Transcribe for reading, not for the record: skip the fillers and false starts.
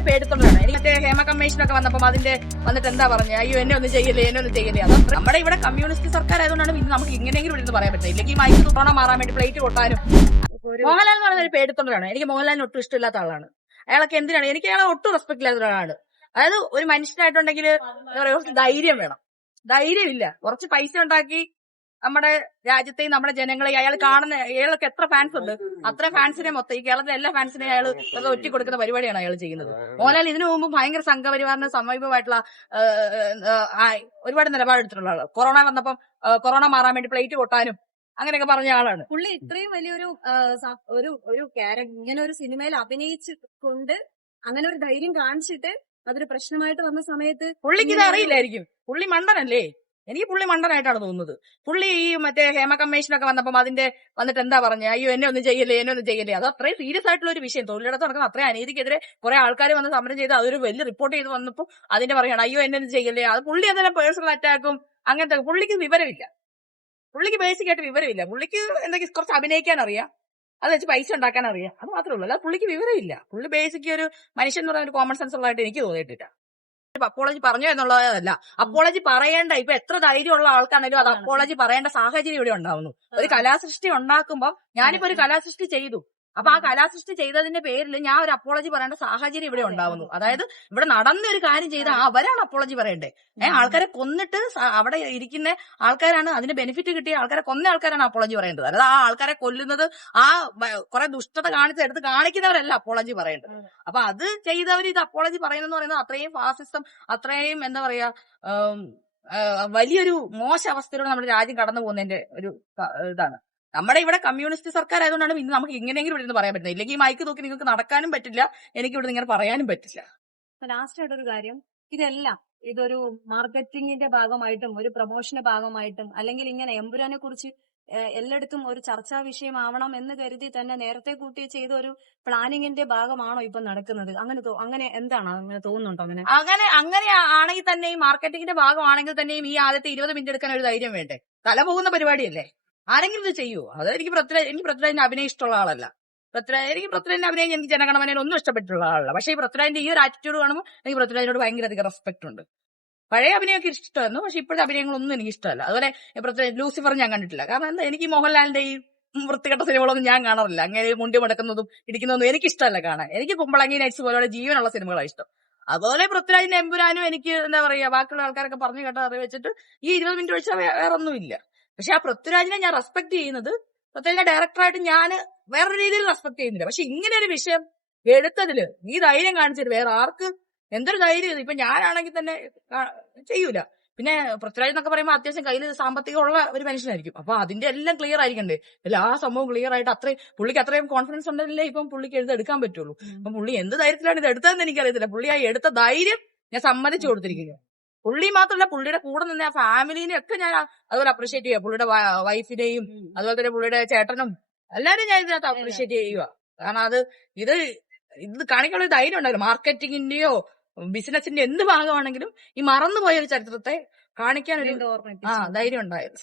ഒരു പേടിത്തൊണ്ടാണ്. എനിക്ക് മറ്റേ ഹേമ കമ്മീഷനൊക്കെ വന്നപ്പോൾ വന്നിട്ട് എന്താ പറഞ്ഞത്, അയ്യോ എന്നെ ഒന്നും ചെയ്യില്ലേ അത് നമ്മുടെ ഇവിടെ കമ്മ്യൂണിസ്റ്റ് സർക്കാർ ആയതുകൊണ്ടാണ് ഇന്ന് നമുക്ക് ഇങ്ങനെയെങ്കിലും ഇവിടെ പറയാൻ പറ്റില്ല. ഇല്ലെങ്കിൽ ഈ മൈക്ക് തുറണം മാറാൻ വേണ്ടി പ്ലേറ്റ് കൊട്ടാനും. മോഹൻലാൽ എന്ന് പറയുന്ന ഒരു പേടിത്തൊണ്ടാണ്. എനിക്ക് മോഹൻലാലിന് ഒട്ടും ഇഷ്ടമില്ലാത്ത ആളാണ്. അയാളൊക്കെ എന്തിനാണ്, എനിക്ക് അയാളെ ഒട്ടും റെസ്പെക്ട് ഇല്ലാത്ത ഒരാളാണ്. അതായത് ഒരു മനുഷ്യനായിട്ടുണ്ടെങ്കിൽ എന്താ പറയാ, കുറച്ച് ധൈര്യം വേണം. ധൈര്യമില്ല. കുറച്ച് പൈസ ഉണ്ടാക്കി നമ്മുടെ രാജ്യത്തെയും നമ്മുടെ ജനങ്ങളെയും അയാൾക്ക് എത്ര ഫാൻസ് ഉണ്ട്, അത്രയും ഫാൻസിനെ മൊത്തം ഈ കേരളത്തിലെ എല്ലാ ഫാൻസിനെയും അയാൾ ഒറ്റി കൊടുക്കുന്ന പരിപാടിയാണ് അയാൾ ചെയ്യുന്നത്. മോഹൻലാൽ ഇതിനു മുമ്പ് ഭയങ്കര സംഘപരിവാറിന് സമീപമായിട്ടുള്ള ഒരുപാട് നിലപാടെടുത്തിട്ടുള്ള ആളാണ്. കൊറോണ വന്നപ്പം കൊറോണ മാറാൻ വേണ്ടി പ്ലേറ്റ് കൊട്ടാനും അങ്ങനെയൊക്കെ പറഞ്ഞ ആളാണ് പുള്ളി. ഇത്രയും വലിയൊരു ഇങ്ങനെ ഒരു സിനിമയിൽ അഭിനയിച്ചുകൊണ്ട് അങ്ങനെ ഒരു ധൈര്യം കാണിച്ചിട്ട് അതൊരു പ്രശ്നമായിട്ട് വന്ന സമയത്ത് പുള്ളിക്ക് ഇത് അറിയില്ലായിരിക്കും. പുള്ളി മണ്ടനല്ലേ? എനിക്ക് പുള്ളി മണ്ടനായിട്ടാണ് തോന്നുന്നത്. പുള്ളി ഈ മറ്റേ ഹേമ കമ്മീഷനൊക്കെ വന്നപ്പം വന്നിട്ട് എന്താ പറഞ്ഞത്, അയ്യോ എന്നെ ഒന്നും ചെയ്യല്ലേ അത് അത്രയും സീരിയസ് ആയിട്ടുള്ള ഒരു വിഷയം. തൊഴിലിടത്ത് നടക്കുന്ന അത്രയും അനീതിക്കെതിരെ കുറെ ആൾക്കാർ വന്ന് സമരം ചെയ്ത് അതൊരു വലിയ റിപ്പോർട്ട് ചെയ്ത് വന്നപ്പോൾ അതിന്റെ പറയാണ് അയ്യോ എന്നെ ഒന്നും ചെയ്യല്ലേ. അത് പുള്ളി അതെല്ലാം പേഴ്സണൽ അറ്റാക്കും അങ്ങനത്തെ. പുള്ളിക്ക് വിവരമില്ല. പുള്ളിക്ക് ബേസിക് ആയിട്ട് വിവരമില്ല. പുള്ളിക്ക് എന്തെങ്കിലും കുറച്ച് അഭിനയിക്കാൻ അറിയാം, അത് വെച്ച് പൈസ ഉണ്ടാക്കാൻ അറിയാം, അത് മാത്രമേ ഉള്ളൂ. അല്ലാതെ പുള്ളിക്ക് വിവരമില്ല. പുള്ളി ബേസിക് ഒരു മനുഷ്യൻ എന്ന് പറയുന്ന ഒരു കോമൺ സെൻസ് ഉള്ളതായിട്ട് എനിക്ക് തോന്നിയിട്ടില്ല. അപ്പോളജി പറഞ്ഞു എന്നുള്ളതല്ല, അപ്പോളജി പറയേണ്ട, ഇപ്പൊ എത്ര ധൈര്യമുള്ള ആൾക്കാണെങ്കിലും അത് അപ്പോളജി പറയേണ്ട സാഹചര്യം ഇവിടെ ഉണ്ടാവുന്നു. ഒരു കലാസൃഷ്ടി ഉണ്ടാക്കുമ്പോൾ ഞാനിപ്പോ ഒരു കലാസൃഷ്ടി ചെയ്തു, അപ്പൊ ആ കലാസൃഷ്ടി ചെയ്തതിന്റെ പേരിൽ ഞാൻ ഒരു അപ്പോളജി പറയേണ്ട സാഹചര്യം ഇവിടെ ഉണ്ടാവുന്നു. അതായത് ഇവിടെ നടന്ന ഒരു കാര്യം ചെയ്ത അവരാണ് അപ്പോളജി പറയണ്ടേ. ആൾക്കാരെ കൊന്നിട്ട് അവിടെ ഇരിക്കുന്ന ആൾക്കാരാണ്, അതിന്റെ ബെനിഫിറ്റ് കിട്ടിയ ആൾക്കാരെ കൊന്ന ആൾക്കാരാണ് അപ്പോളജി പറയേണ്ടത്. അതായത് ആ ആൾക്കാരെ കൊല്ലുന്നത്, ആ കുറെ ദുഷ്ടത എടുത്ത് കാണിക്കുന്നവരല്ല അപ്പോളജി പറയേണ്ടത്. അപ്പൊ അത് ചെയ്തവർ ഇത് അപ്പോളജി പറയുന്നത് പറയുന്നത് അത്രയും ഫാസിസം, അത്രയും എന്താ പറയാ, വലിയൊരു മോശ അവസ്ഥയിലൂടെ നമ്മുടെ രാജ്യം കടന്നു പോകുന്നതിന്റെ ഒരു ഇതാണ്. നമ്മുടെ ഇവിടെ കമ്മ്യൂണിസ്റ്റ് സർക്കാർ ആയതുകൊണ്ടാണ് ഇന്ന് നമുക്ക് ഇങ്ങനെയെങ്കിലും ഇവിടെ പറയാൻ പറ്റുന്നത്. ഇല്ലെങ്കിൽ ഈ മൈക്ക് നോക്കി നിങ്ങൾക്ക് നടക്കാനും പറ്റില്ല, എനിക്ക് ഇവിടെ ഇങ്ങനെ പറയാനും പറ്റില്ല. ലാസ്റ്റ് ആയിട്ടൊരു കാര്യം, ഇതൊരു മാർക്കറ്റിംഗിന്റെ ഭാഗമായിട്ടും ഒരു പ്രൊമോഷന്റെ ഭാഗമായിട്ടും അല്ലെങ്കിൽ ഇങ്ങനെ എമ്പുരാനെ കുറിച്ച് എല്ലായിടത്തും ഒരു ചർച്ചാ വിഷയമാവണം എന്ന് കരുതി തന്നെ നേരത്തെ കൂട്ടി ചെയ്ത ഒരു പ്ലാനിങ്ങിന്റെ ഭാഗമാണോ ഇപ്പൊ നടക്കുന്നത്? അങ്ങനെ എന്താണ് അങ്ങനെ തോന്നുന്നുണ്ടോ? അങ്ങനെ ആണെങ്കിൽ തന്നെയും മാർക്കറ്റിംഗിന്റെ ഭാഗമാണെങ്കിൽ തന്നെയും ഈ ആദ്യത്തെ 20 മിനിറ്റ് എടുക്കാൻ ഒരു ധൈര്യം വേണ്ടേ? തല പോകുന്ന പരിപാടിയല്ലേ? ആരെങ്കിലും ഇത് ചെയ്യൂ? അത് എനിക്ക് പൃഥ്വിരാജിന്റെ അഭിനയം ഇഷ്ടമുള്ള ആളല്ല. പൃഥ്വിരാജിന്റെ അഭിനയം എനിക്ക് ജനഗണമനയിൽ ഒന്നും ഇഷ്ടപ്പെട്ടുള്ള ആളല്ല. പക്ഷേ ഈ പൃഥ്വിരാജിന്റെ ഈ ഒരു ആറ്റിറ്റ്യൂഡ് കാണുമ്പോൾ എനിക്ക് പൃഥ്വിരാജിനോട് ഭയങ്കര അധികം റെസ്പെക്ട് ഉണ്ട്. പഴയ അഭിനയമൊക്കെ ഇഷ്ടമായിരുന്നു, പക്ഷെ ഇപ്പോഴത്തെ അഭിനയങ്ങളൊന്നും എനിക്ക് ഇഷ്ടമല്ല. അതുപോലെ ലൂസിഫർ ഞാൻ കണ്ടിട്ടില്ല. കാരണം എന്താ, എനിക്ക് മോഹൻലാലിന്റെ ഈ വൃത്തികെട്ട സിനിമകളൊന്നും ഞാൻ കാണാറില്ല. അങ്ങനെ മുണ്ടി മുടക്കുന്നതും ഇടിക്കുന്നതും എനിക്ക് ഇഷ്ടമല്ല കാണാൻ. എനിക്ക് കുമ്പളങ്ങി നൈറ്റ്സ് പോലെയുള്ള ജീവനുള്ള സിനിമകളാണ് ഇഷ്ടം. അതുപോലെ പൃഥ്വിരാജിന്റെ എമ്പുരാനും എനിക്ക് എന്താ പറയാ, ബാക്കിയുള്ള ആൾക്കാരൊക്കെ പറഞ്ഞു കേട്ട അറിവ് വെച്ചിട്ട് ഈ 20 മിനിറ്റ് ഒഴിച്ചാൽ വേറെ ഒന്നുമില്ല. പക്ഷെ ആ പൃഥ്വിരാജിനെ ഞാൻ റെസ്പെക്ട് ചെയ്യുന്നത്, പൃഥ്വിരാജിന്റെ ഡയറക്ടറായിട്ട് ഞാൻ വേറൊരു രീതിയിൽ റെസ്പെക്ട് ചെയ്യുന്നില്ല. പക്ഷെ ഇങ്ങനെ ഒരു വിഷയം എടുത്തതില് ഈ ധൈര്യം കാണിച്ചിട്ട് വേറെ ആർക്ക് എന്തൊരു ധൈര്യം? ഇപ്പൊ ഞാനാണെങ്കിൽ തന്നെ ചെയ്യൂല. പിന്നെ പൃഥ്വിരാജ് എന്നൊക്കെ പറയുമ്പോൾ അത്യാവശ്യം കയ്യിൽ സാമ്പത്തികമുള്ള ഒരു മനുഷ്യനായിരിക്കും. അപ്പൊ അതിന്റെ എല്ലാം ക്ലിയർ ആയിരിക്കണ്ടേ? എല്ലാ സംഭവം ക്ലിയർ ആയിട്ട് പുള്ളിക്ക് അത്രയും കോൺഫിഡൻസ് ഉണ്ടെങ്കിലേ ഇപ്പം പുള്ളിക്ക് എടുക്കാൻ പറ്റുള്ളൂ. അപ്പൊ പുള്ളി എന്ത് ധൈര്യത്തിലാണ് ഇത് എടുത്തതെന്ന് എനിക്കറിയത്തില്ല. പുള്ളി ആ എടുത്ത ധൈര്യം ഞാൻ സമ്മതിച്ചു കൊടുത്തിരിക്കുന്നു. പുള്ളി മാത്രമല്ല, പുള്ളിയുടെ കൂടെ നിന്ന് ആ ഫാമിലിനെ ഒക്കെ ഞാൻ അതുപോലെ അപ്രീഷിയേറ്റ് ചെയ്യുക. പുള്ളിയുടെ വൈഫിനെയും അതുപോലെ തന്നെ പുള്ളിയുടെ ചേട്ടനും എല്ലാവരും ഞാൻ ഇതിനകത്ത് അപ്രീഷിയേറ്റ് ചെയ്യുക. കാരണം ഇത് കാണിക്കാനുള്ള ഒരു ധൈര്യം ഉണ്ടാവില്ല. മാർക്കറ്റിംഗിന്റെയോ ബിസിനസിന്റെ എന്ത് ഭാഗമാണെങ്കിലും ഈ മറന്നുപോയ ഒരു ചരിത്രത്തെ കാണിക്കാൻ ഒരു ധൈര്യം ഉണ്ടായിരുന്നു.